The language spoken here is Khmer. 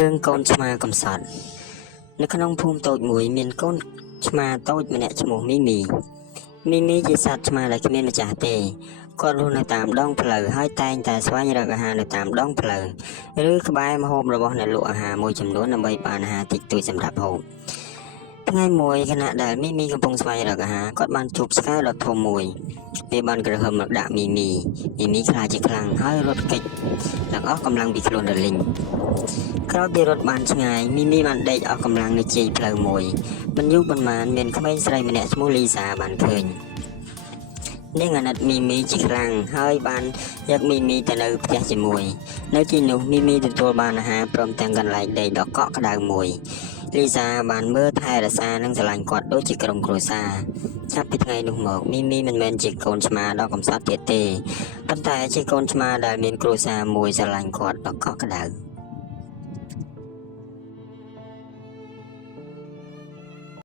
Đường con chma cầm sọtនៅក្នុងភូមិតូចមួយមានកូនឆ្មាតូចម្នាក់ឈ្មោះមីមីជាសត្វឆ្មាដែលគ្មានម្ចាស់ទេគាត់រស់នៅតាមដងផ្លូវហើយតែងតែស្វែងរកអាហារនៅតាមដងផ្លូវឬក្បែរម្ហូបរបស់អ្នកលក់អាហារមួយចំនួនដើម្បីបានអាហារតិចតួចសម្រាប់ហូបថ្ងៃមួយខណៈដែលមីកំពុងស្វែងរកអាហារគាត់បានជួបស្កែដ៏ធំមួយវាបានក្រហមមកដាក់មីខ្លាចជាខ្លាំងហើយរត់គេចទាំងអស់កម្លាំងពីខ្លួនរលីងក្រោយពីរត់បានឆ្ងាយមីបានដេកអស់កម្លាំងនៅជ័យផ្លូវមួយមិនយូរប៉ុន្មានមានក្មេងស្រីម្នាក់ឈ្មោះលីសាបានឃើញនាងអាណិតមីជាខ្លាំងហើយបានយកមីទៅនៅផ្ទះជាមួយនៅទីនោះមីទទួលបានអាហារព្រមទាំងកន្លែងដេកដ៏កក់ក្ដៅមួយលីសាបានមើលថែរក្សានិងស្រឡាញ់គាត់ដូចជាក្រុមគ្រួសារចាប់ពីថ្ងៃនោះមកមីមិនមែនជាកូនឆ្មាដ៏កំសត់ទៀតទេប៉ុន្តែជាកូនឆ្មាដែលមានគ្រួសារមួយស្រឡាញ់គាត់ដ៏កក់ក្ដៅ